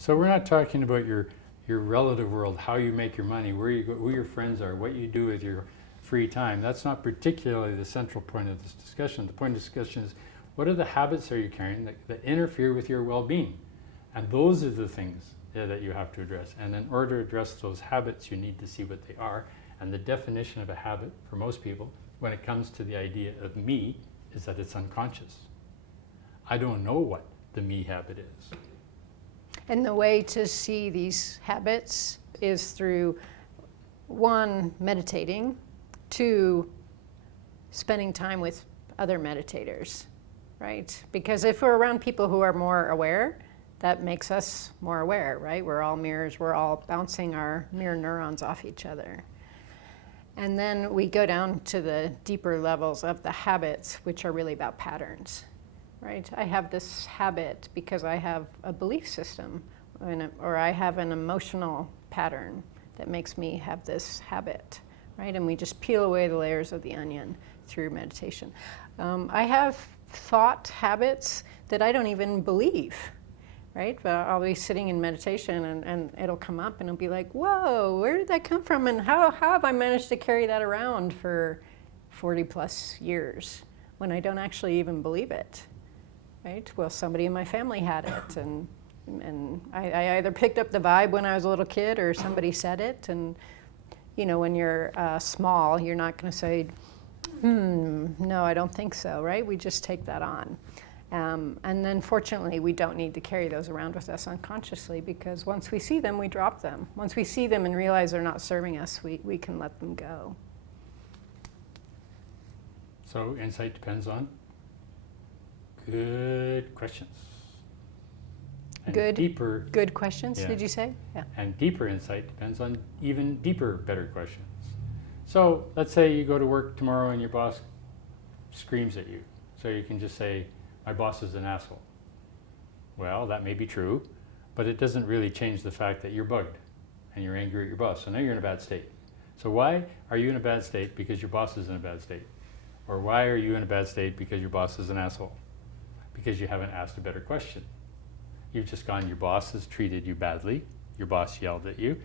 So we're not talking about your relative world, how you make your money, where you go, who your friends are, what you do with your free time. That's not particularly the central point of this discussion. The point of discussion is, what are the habits are you carrying that interfere with your well-being? And those are the things that you have to address. And in order to address those habits, you need to see what they are. And the definition of a habit for most people, when it comes to the idea of me, is that it's unconscious. I don't know what the me habit is. And the way to see these habits is through, 1, meditating, 2, spending time with other meditators, right? Because if we're around people who are more aware, that makes us more aware, right? We're all mirrors, we're all bouncing our mirror neurons off each other. And then we go down to the deeper levels of the habits, which are really about patterns, right? I have this habit because I have a belief system, or I have an emotional pattern that makes me have this habit, right? And we just peel away the layers of the onion through meditation. I have thought habits that I don't even believe, right? But I'll be sitting in meditation and it'll come up and it'll be like, whoa, where did that come from? And how have I managed to carry that around for 40 plus years when I don't actually even believe it, right? Well, somebody in my family had it, and I either picked up the vibe when I was a little kid or somebody said it. And, you know, when you're small, you're not going to say, no, I don't think so, right? We just take that on. And then fortunately, we don't need to carry those around with us unconsciously, because once we see them, we drop them. Once we see them and realize they're not serving us, we can let them go. So insight depends on good questions. And good questions, yeah. Did you say? Yeah. And deeper insight depends on even deeper, better questions. So let's say you go to work tomorrow and your boss screams at you. So you can just say, my boss is an asshole. Well, that may be true, but it doesn't really change the fact that you're bugged and you're angry at your boss. So now you're in a bad state. So why are you in a bad state? Because your boss is in a bad state. Or why are you in a bad state? Because your boss is an asshole. Because you haven't asked a better question. You've just gone, your boss has treated you badly. Your boss yelled at you.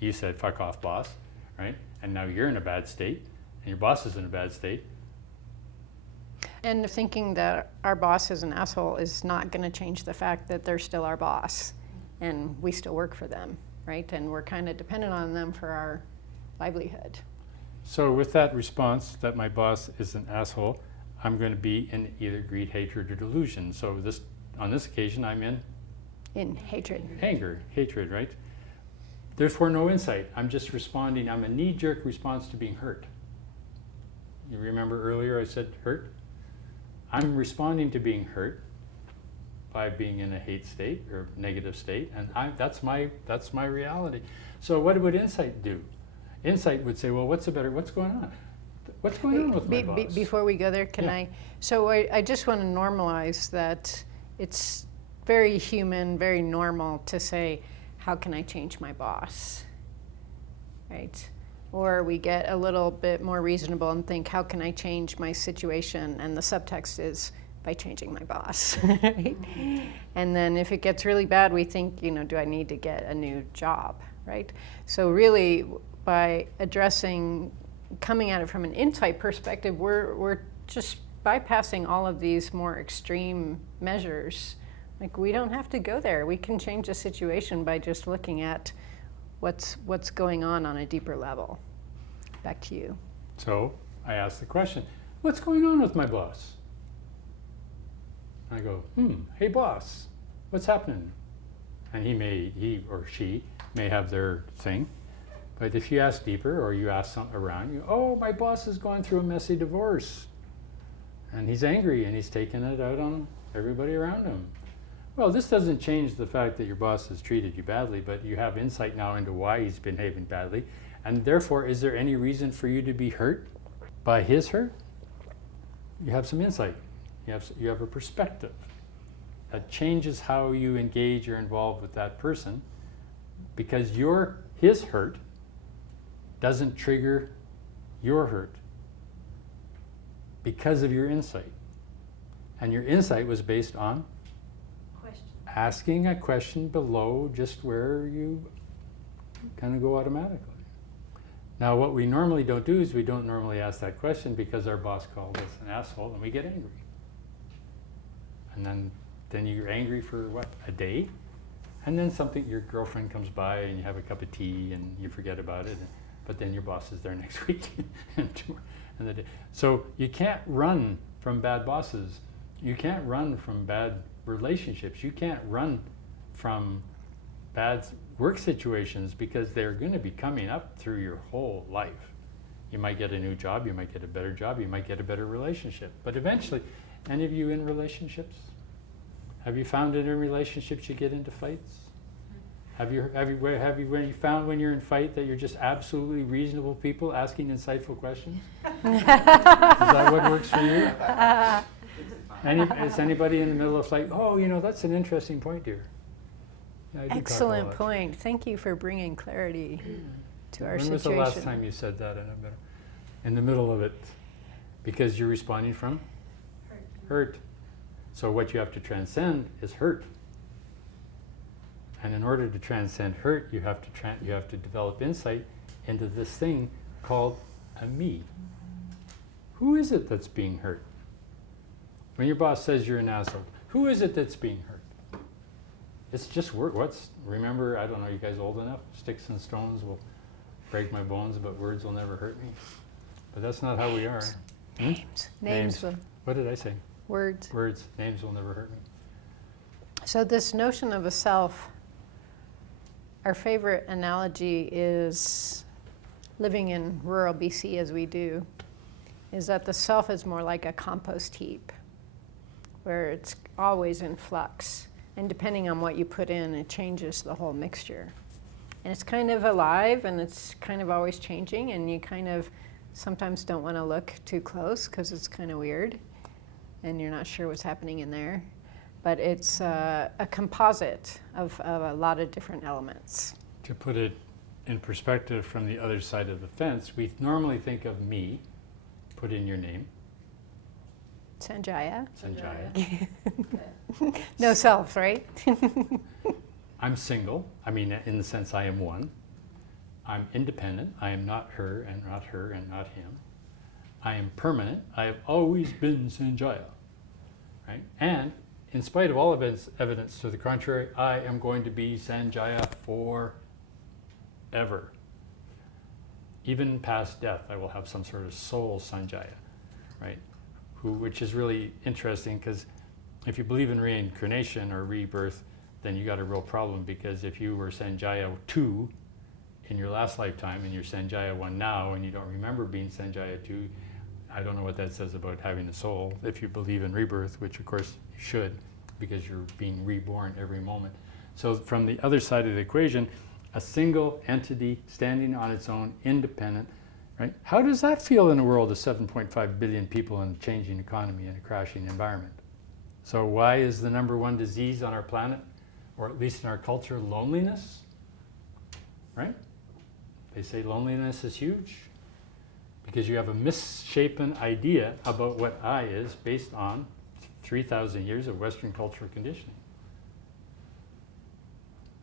You said, fuck off, boss, right? And now you're in a bad state and your boss is in a bad state. And thinking that our boss is an asshole is not going to change the fact that they're still our boss and we still work for them, right? And we're kind of dependent on them for our livelihood. So with that response that my boss is an asshole, I'm going to be in either greed, hatred, or delusion. So on this occasion, I'm in hatred. Anger, hatred, right? Therefore, no insight. I'm just responding. I'm a knee-jerk response to being hurt. You remember earlier I said hurt? I'm responding to being hurt by being in a hate state or negative state, and that's my reality. So what would insight do? Insight would say, well, what's going on? What's going on with my boss? Before we go there, can I? So I just want to normalize that it's very human, very normal to say, how can I change my boss, right? Or we get a little bit more reasonable and think, how can I change my situation? And the subtext is by changing my boss, right? And then if it gets really bad, we think, do I need to get a new job, right? So really, by addressing, coming at it from an insight perspective, we're just bypassing all of these more extreme measures. Like, we don't have to go there. We can change the situation by just looking at what's going on a deeper level. Back to you. So I asked the question, what's going on with my boss? I go, hey boss, what's happening? And he or she may have their thing. But if you ask deeper, or you ask something around you, oh, my boss is going through a messy divorce. And he's angry and he's taking it out on everybody around him. Well, this doesn't change the fact that your boss has treated you badly, but you have insight now into why he's behaving badly. And therefore, is there any reason for you to be hurt by his hurt? You have some insight. You have a perspective that changes how you engage or involve with that person, because his hurt doesn't trigger your hurt because of your insight. And your insight was based on asking a question below just where you kind of go automatically. Now, what we normally don't do is we don't normally ask that question because our boss called us an asshole and we get angry. And then you're angry for what, a day? And then your girlfriend comes by and you have a cup of tea and you forget about it, but then your boss is there next week. and the day. So you can't run from bad bosses. You can't run from bad relationships. You can't run from bad work situations because they're going to be coming up through your whole life. You might get a new job, you might get a better job, you might get a better relationship. But eventually, any of you in relationships? Have you found that in relationships you get into fights? Have you found when you're in fight that you're just absolutely reasonable people asking insightful questions? Is that what works for you? Is anybody in the middle of fight? Oh, that's an interesting point, dear. Yeah, excellent point. Thank you for bringing clarity to our situation. When was the last time you said that in the middle of it? Because you're responding from hurt. So what you have to transcend is hurt. And in order to transcend hurt, you have to develop insight into this thing called a me. Who is it that's being hurt? When your boss says you're an asshole, who is it that's being hurt? It's just work. Remember, I don't know, you guys old enough? Sticks and stones will break my bones, but words will never hurt me. But that's not how we are. Names will. What did I say? Words. Names will never hurt me. So this notion of a self, our favorite analogy is living in rural BC as we do, is that the self is more like a compost heap where it's always in flux. And depending on what you put in, it changes the whole mixture. And it's kind of alive and it's kind of always changing, and you kind of sometimes don't want to look too close because it's kind of weird and you're not sure what's happening in there. But it's a composite of a lot of different elements. To put it in perspective from the other side of the fence, we normally think of me, put in your name. Sanjaya. Sanjaya. No self, right? I'm single. I mean, in the sense I am one. I'm independent. I am not her and not her and not him. I am permanent. I have always been Sanjaya. Right? And in spite of all evidence to the contrary, I am going to be Sanjaya forever. Even past death, I will have some sort of soul Sanjaya, right? Which is really interesting, because if you believe in reincarnation or rebirth, then you got a real problem, because if you were Sanjaya 2 in your last lifetime and you're Sanjaya 1 now and you don't remember being Sanjaya 2, I don't know what that says about having a soul, if you believe in rebirth, which of course you should, because you're being reborn every moment. So from the other side of the equation, a single entity standing on its own, independent, right? How does that feel in a world of 7.5 billion people and a changing economy and a crashing environment? So why is the number one disease on our planet, or at least in our culture, loneliness? Right? They say loneliness is huge because you have a misshapen idea about what I is based on 3,000 years of Western cultural conditioning.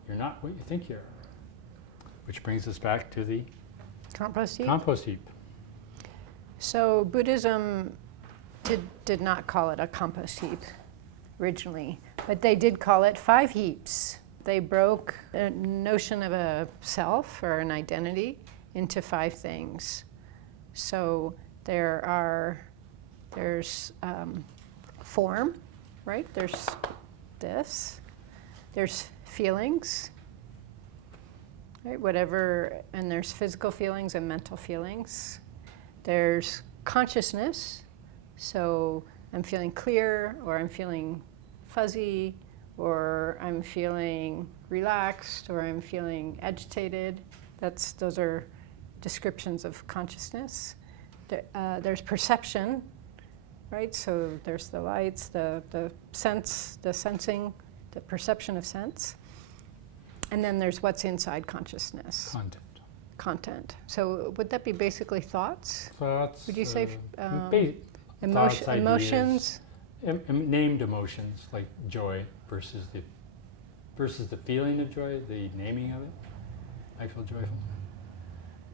You're not what you think you are. Which brings us back to the Compost heap? Compost heap. So Buddhism did not call it a compost heap originally, but they did call it 5 heaps. They broke the notion of a self or an identity into 5 things. So there's form, right? There's this. There's feelings, right? Whatever, and there's physical feelings and mental feelings. There's consciousness. So I'm feeling clear, or I'm feeling fuzzy, or I'm feeling relaxed, or I'm feeling agitated. Those are descriptions of consciousness. There's perception, right? So there's the lights, the sense, the sensing, the perception of sense. And then there's what's inside consciousness. Content. So would that be basically thoughts? Thoughts. Would you say thoughts, emotions? Named emotions, like joy versus the versus the feeling of joy, the naming of it. I feel joyful.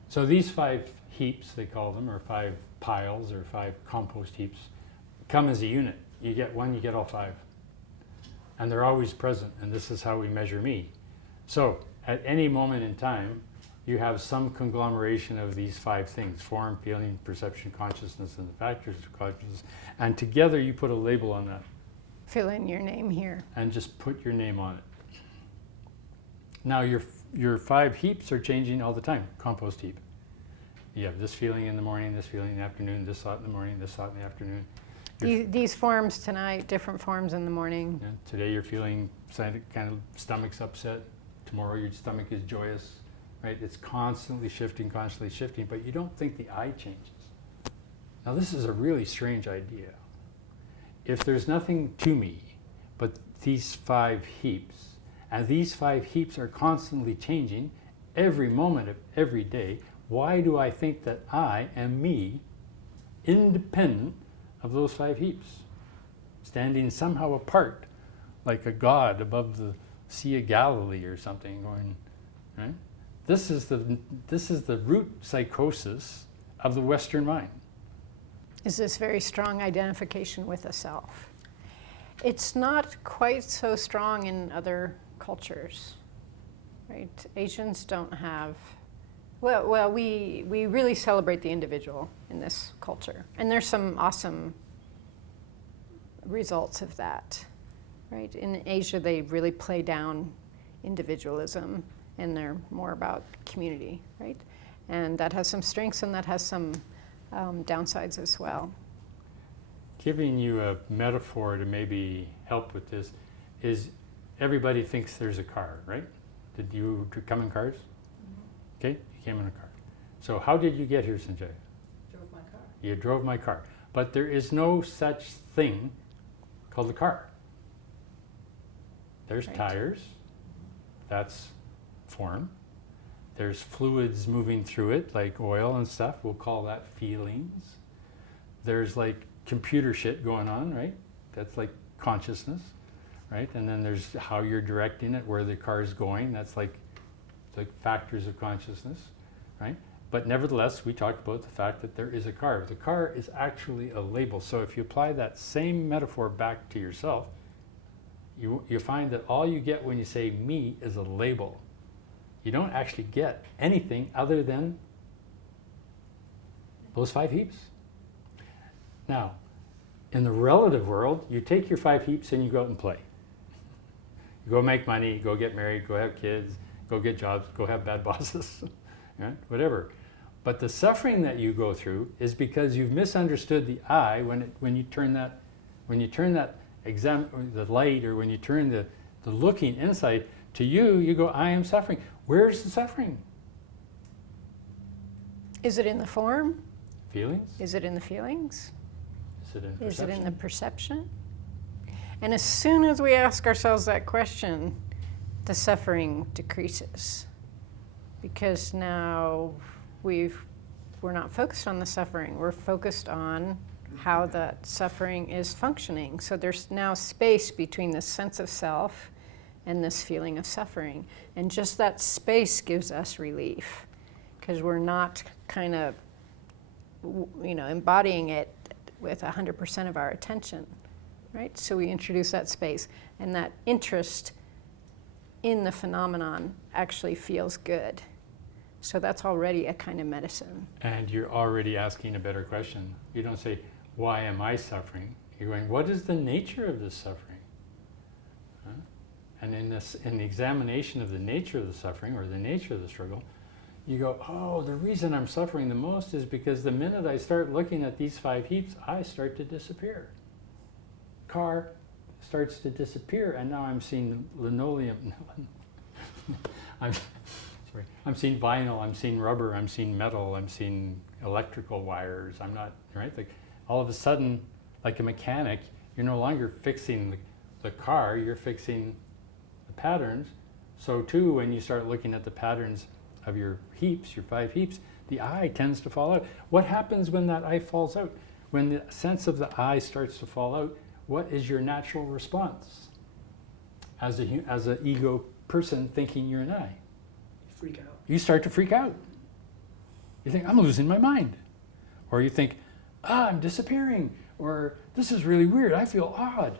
So these 5 heaps, they call them, or 5 piles, or 5 compost heaps, come as a unit. You get one, you get all 5. And they're always present, and this is how we measure me. So at any moment in time, you have some conglomeration of these 5 things: form, feeling, perception, consciousness, and the factors of consciousness. And together you put a label on that. Fill in your name here. And just put your name on it. Now your 5 heaps are changing all the time. Compost heap. You have this feeling in the morning, this feeling in the afternoon, this thought in the morning, this thought in the afternoon. These forms tonight, different forms in the morning. Yeah, today you're feeling kind of stomach's upset. Tomorrow your stomach is joyous. Right? It's constantly shifting, but you don't think the I changes. Now this is a really strange idea. If there's nothing to me but these 5 heaps, and these 5 heaps are constantly changing every moment of every day, why do I think that I am me, independent of those 5 heaps, standing somehow apart, like a god above the Sea of Galilee or something, going, right? This is the root psychosis of the Western mind. Is this very strong identification with a self? It's not quite so strong in other cultures, right? Asians don't have, well, we really celebrate the individual in this culture. And there's some awesome results of that, right? In Asia, they really play down individualism, and they're more about community, right? And that has some strengths and that has some downsides as well. Giving you a metaphor to maybe help with this is everybody thinks there's a car, right? Did you come in cars? Mm-hmm. Okay, you came in a car. So how did you get here, Sanjay? Drove my car. You drove my car. But there is no such thing called a car. There's Right. tires. That's form. There's fluids moving through it, like oil and stuff. We'll call that feelings. There's like computer shit going on, right? That's like consciousness, right? And then there's how you're directing it, where the car's going. That's like factors of consciousness, right? But nevertheless, we talk about the fact that there is a car. The car is actually a label. So if you apply that same metaphor back to yourself, you find that all you get when you say me is a label. You don't actually get anything other than those 5 heaps. Now, in the relative world, you take your 5 heaps and you go out and play. You go make money, go get married, go have kids, go get jobs, go have bad bosses, right? Whatever. But the suffering that you go through is because you've misunderstood the I when you turn that the light, or when you turn the looking insight to you go, I am suffering. Where's the suffering? Is it in the form? Feelings? Is it in the feelings? Is it in perception? Is it in the perception? And as soon as we ask ourselves that question, the suffering decreases. Because now we're not focused on the suffering. We're focused on how that suffering is functioning. So there's now space between the sense of self and this feeling of suffering. And just that space gives us relief, because we're not kind of, embodying it with 100% of our attention, right? So we introduce that space, and that interest in the phenomenon actually feels good. So that's already a kind of medicine. And you're already asking a better question. You don't say, why am I suffering? You're going, what is the nature of this suffering? Huh? And in the examination of the nature of the suffering, or the nature of the struggle, you go, oh, the reason I'm suffering the most is because the minute I start looking at these 5 heaps, I start to disappear. Car starts to disappear, and now I'm seeing linoleum. I'm seeing vinyl, I'm seeing rubber, I'm seeing metal, I'm seeing electrical wires. I'm not, right? Like all of a sudden, like a mechanic, you're no longer fixing the car, you're fixing the patterns. So too, when you start looking at the patterns of your heaps, your 5 heaps, the I tends to fall out. What happens when that I falls out? When the sense of the I starts to fall out, what is your natural response? as an ego person thinking you're an I. Freak out. You start to freak out. You think, I'm losing my mind. Or you think, I'm disappearing. Or this is really weird, I feel odd.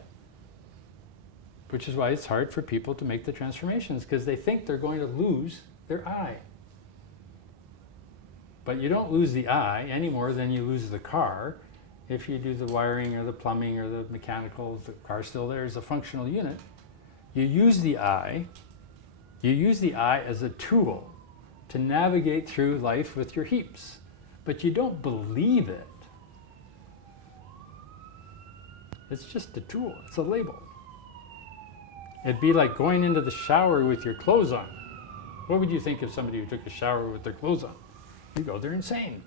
Which is why it's hard for people to make the transformations, because they think they're going to lose their I. But you don't lose the I any more than you lose the car. If you do the wiring or the plumbing or the mechanical, the car's still there as a functional unit. You use the I as a tool to navigate through life with your heaps. But you don't believe it. It's just a tool, it's a label. It'd be like going into the shower with your clothes on. What would you think of somebody who took a shower with their clothes on? You go, they're insane.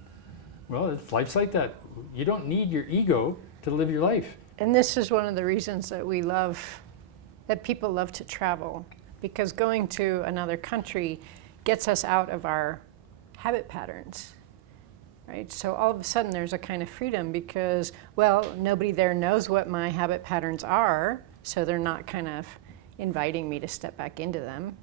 Well, life's like that. You don't need your ego to live your life. And this is one of the reasons that that people love to travel, because going to another country gets us out of our habit patterns, right? So all of a sudden there's a kind of freedom because, well, nobody there knows what my habit patterns are, so they're not kind of inviting me to step back into them,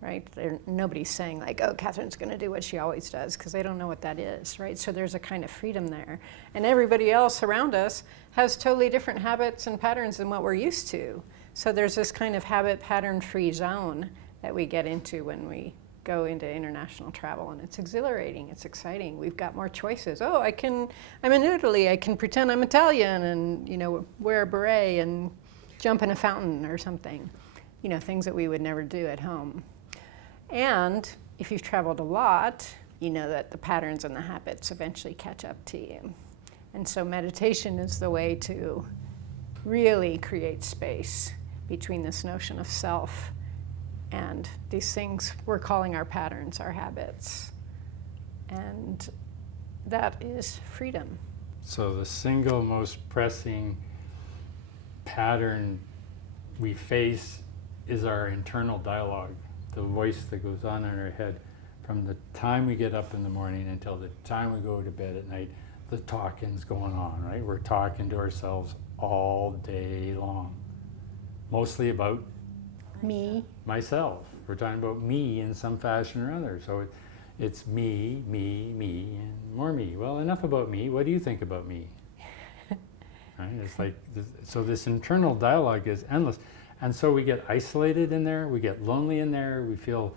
right? Nobody's saying like, oh, Catherine's going to do what she always does, because they don't know what that is, right? So there's a kind of freedom there. And everybody else around us has totally different habits and patterns than what we're used to. So there's this kind of habit pattern-free zone that we get into when we go into international travel, and it's exhilarating, it's exciting. We've got more choices. Oh, I'm in Italy, I can pretend I'm Italian and, wear a beret and jump in a fountain or something. Things that we would never do at home. And if you've traveled a lot, you know that the patterns and the habits eventually catch up to you. And so meditation is the way to really create space between this notion of self and these things we're calling our patterns, our habits. And that is freedom. So the single most pressing pattern we face is our internal dialogue, the voice that goes on in our head from the time we get up in the morning until the time we go to bed at night. The talking's going on, right? We're talking to ourselves all day long, mostly about Me. myself. We're talking about me in some fashion or other. So it's me, and more me. Well, enough about me. What do you think about me? Right? It's like so. This internal dialogue is endless, and so we get isolated in there. We get lonely in there. We feel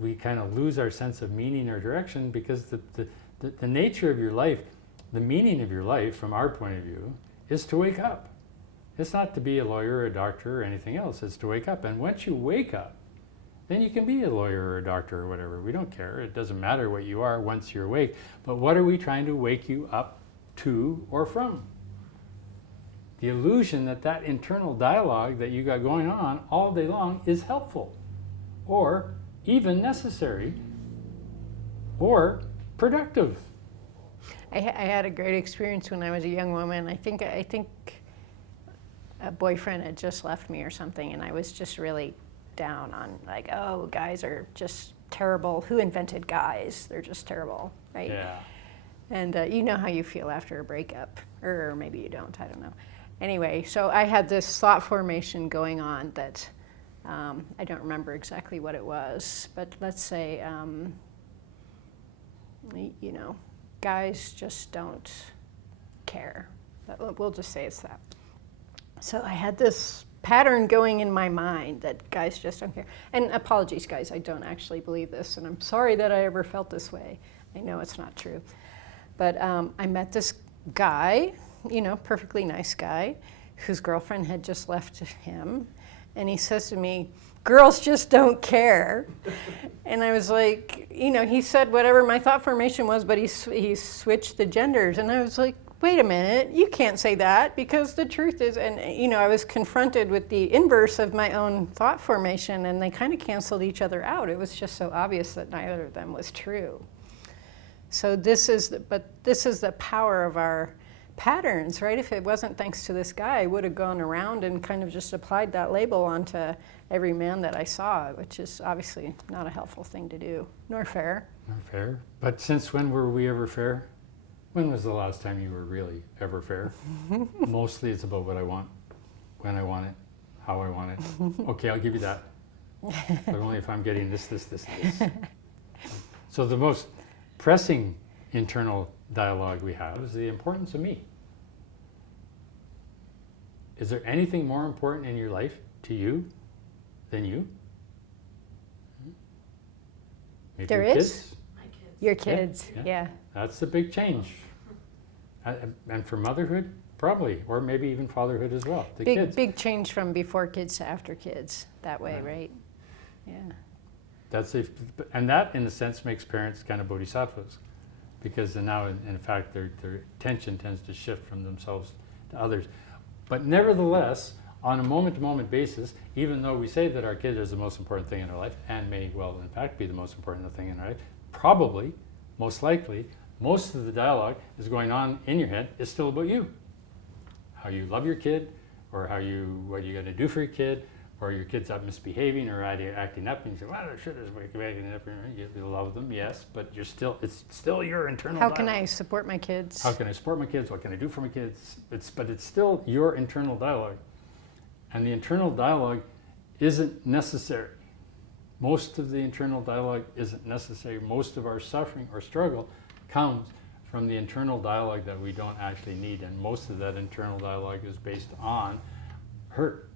we kind of lose our sense of meaning or direction, because the nature of your life, the meaning of your life, from our point of view, is to wake up. It's not to be a lawyer or a doctor or anything else. It's to wake up. And once you wake up, then you can be a lawyer or a doctor or whatever. We don't care. It doesn't matter what you are once you're awake. But what are we trying to wake you up to or from? The illusion that internal dialogue that you got going on all day long is helpful, or even necessary, or productive. I had a great experience when I was a young woman. I think a boyfriend had just left me or something, and I was just really down on like, oh, guys are just terrible. Who invented guys? They're just terrible, right? Yeah. And you know how you feel after a breakup, or maybe you don't, I don't know. Anyway, so I had this thought formation going on that I don't remember exactly what it was, but let's say, guys just don't care. We'll just say it's that. So I had this pattern going in my mind that guys just don't care. And apologies, guys, I don't actually believe this, and I'm sorry that I ever felt this way. I know it's not true. But I met this guy, perfectly nice guy, whose girlfriend had just left him. And he says to me, girls just don't care. And I was like, he said whatever my thought formation was, but he switched the genders. And I was like, wait a minute, you can't say that, because the truth is, and I was confronted with the inverse of my own thought formation, and they kind of canceled each other out. It was just so obvious that neither of them was true. So this is the power of our patterns, right? If it wasn't thanks to this guy, I would have gone around and kind of just applied that label onto every man that I saw, which is obviously not a helpful thing to do, nor fair. Not fair. But since when were we ever fair? When was the last time you were really ever fair? Mostly it's about what I want, when I want it, how I want it. Okay, I'll give you that. But only if I'm getting this. So the most pressing internal dialogue we have is the importance of me. Is there anything more important in your life to you than you? Maybe There your is? kids? My kids. Your kids, yeah. That's the big change. And for motherhood, probably, or maybe even fatherhood as well. The kids. Big change from before kids to after kids, that way, right? Yeah. And that, in a sense, makes parents kind of bodhisattvas, because now, in fact, their attention tends to shift from themselves to others. But nevertheless, on a moment-to-moment basis, even though we say that our kid is the most important thing in our life, and may well, in fact, be the most important thing in our life, probably, most likely, most of the dialogue is going on in your head is still about you. How you love your kid, or what you're going to do for your kid, or your kid's up misbehaving or acting up, and you say, well, shit is acting up. You love them, yes, but it's still your internal dialogue. How can I support my kids? How can I support my kids? What can I do for my kids? But it's still your internal dialogue. And the internal dialogue isn't necessary. Most of the internal dialogue isn't necessary. Most of our suffering or struggle comes from the internal dialogue that we don't actually need. And most of that internal dialogue is based on hurt.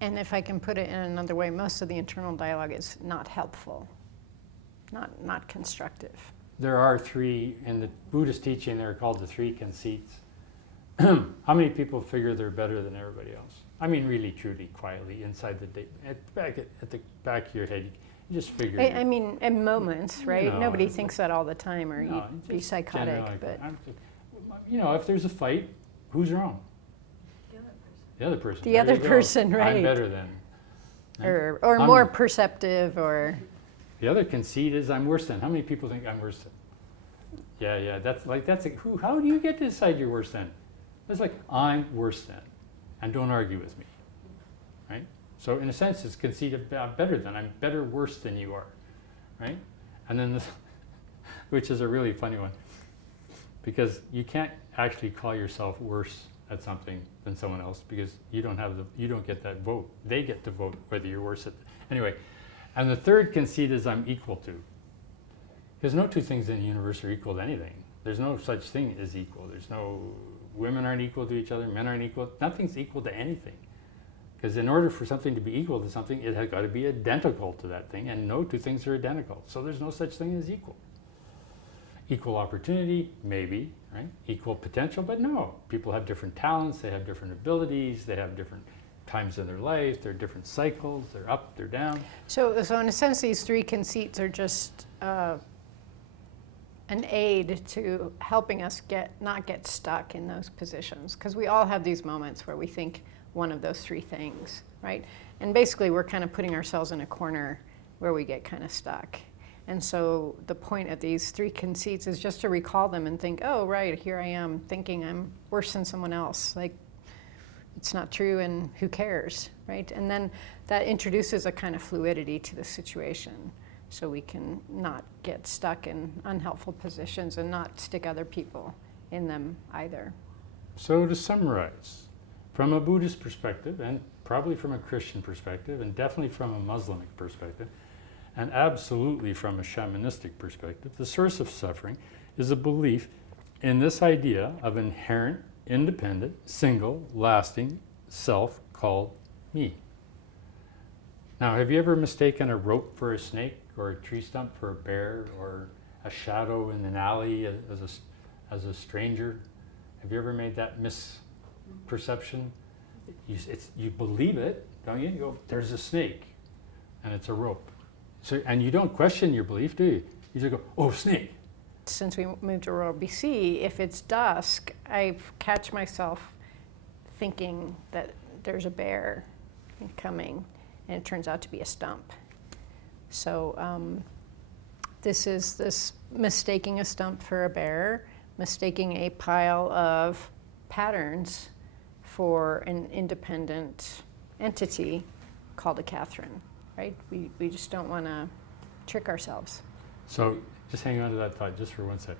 And if I can put it in another way, most of the internal dialogue is not helpful, not constructive. There are three, in the Buddhist teaching, they're called the three conceits. How many people figure they're better than everybody else? I mean, really, truly, quietly, inside the back at the back of your head, you just figure. I mean, in moments, right? No, Nobody thinks that all the time, or no, you'd be psychotic. But if there's a fight, who's wrong? The other person. The There other you go. person, right? I'm better than. or I'm- more perceptive, or The other conceit is I'm worse than. How many people think I'm worse than? Yeah. How do you get to decide you're worse than? It's like, I'm worse than, and don't argue with me, right? So in a sense, it's conceit of better than. I'm better, worse than you are, right? And then which is a really funny one, because you can't actually call yourself worse at something than someone else, because you don't get that vote. They get to vote whether you're worse at. Anyway, and the third conceit is I'm equal to. There's no two things in the universe are equal to anything. There's no such thing as equal. There's no, women aren't equal to each other, men aren't equal. Nothing's equal to anything. Because in order for something to be equal to something, it has got to be identical to that thing, and no two things are identical. So there's no such thing as equal. Equal opportunity, maybe, right? Equal potential, but no. People have different talents, they have different abilities, they have different times in their life, they're different cycles, they're up, they're down. so in a sense, these three conceits are just an aid to helping us not get stuck in those positions, because we all have these moments where we think one of those three things, right? And basically, we're kind of putting ourselves in a corner where we get kind of stuck. And so the point of these three conceits is just to recall them and think, oh, right, here I am thinking I'm worse than someone else. Like, it's not true, and who cares, right? And then that introduces a kind of fluidity to the situation, so we can not get stuck in unhelpful positions and not stick other people in them either. So to summarize, from a Buddhist perspective, and probably from a Christian perspective, and definitely from a Muslimic perspective, and absolutely from a shamanistic perspective, the source of suffering is a belief in this idea of inherent, independent, single, lasting self called me. Now, have you ever mistaken a rope for a snake, or a tree stump for a bear, or a shadow in an alley as a stranger? Have you ever made that misperception? You believe it, don't you? You go, there's a snake, and it's a rope. So, and you don't question your belief, do you? You just go, oh, snake. Since we moved to rural BC, if it's dusk, I catch myself thinking that there's a bear coming, and it turns out to be a stump. So this mistaking a stump for a bear, mistaking a pile of patterns for an independent entity called a Catherine, right? We just don't want to trick ourselves. So just hang on to that thought just for one sec.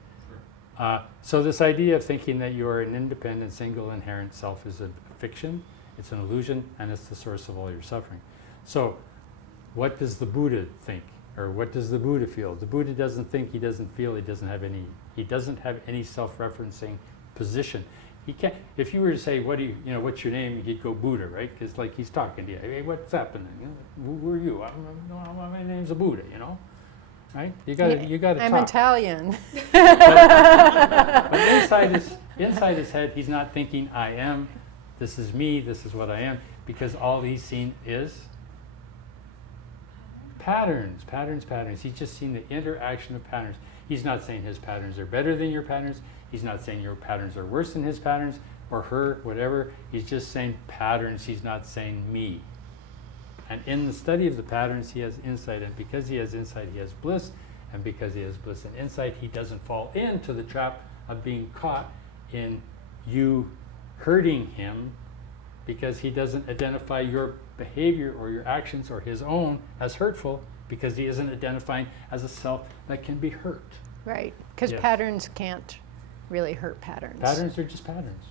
So this idea of thinking that you are an independent, single, inherent self is a fiction, It's an illusion, and it's the source of all your suffering. So, what does the Buddha think? Or what does the Buddha feel? The Buddha doesn't think, he doesn't feel, he doesn't have any self-referencing position. He can't, if you were to say, what's your name? He'd go Buddha, right? Because like he's talking to you. Hey, what's happening? Who are you? My name's a Buddha, right? You got to I'm talk. Italian. But inside his head, he's not thinking, I am, this is me, this is what I am, because all he's seen is patterns. He's just seen the interaction of patterns. He's not saying his patterns are better than your patterns. He's not saying your patterns are worse than his patterns, or her, whatever. He's just saying patterns. He's not saying me. And in the study of the patterns, he has insight. And because he has insight, he has bliss. And because he has bliss and insight, he doesn't fall into the trap of being caught in you hurting him, because he doesn't identify your behavior or your actions or his own as hurtful, because he isn't identifying as a self that can be hurt. Right, because Yes. patterns can't really hurt patterns. Patterns are just patterns.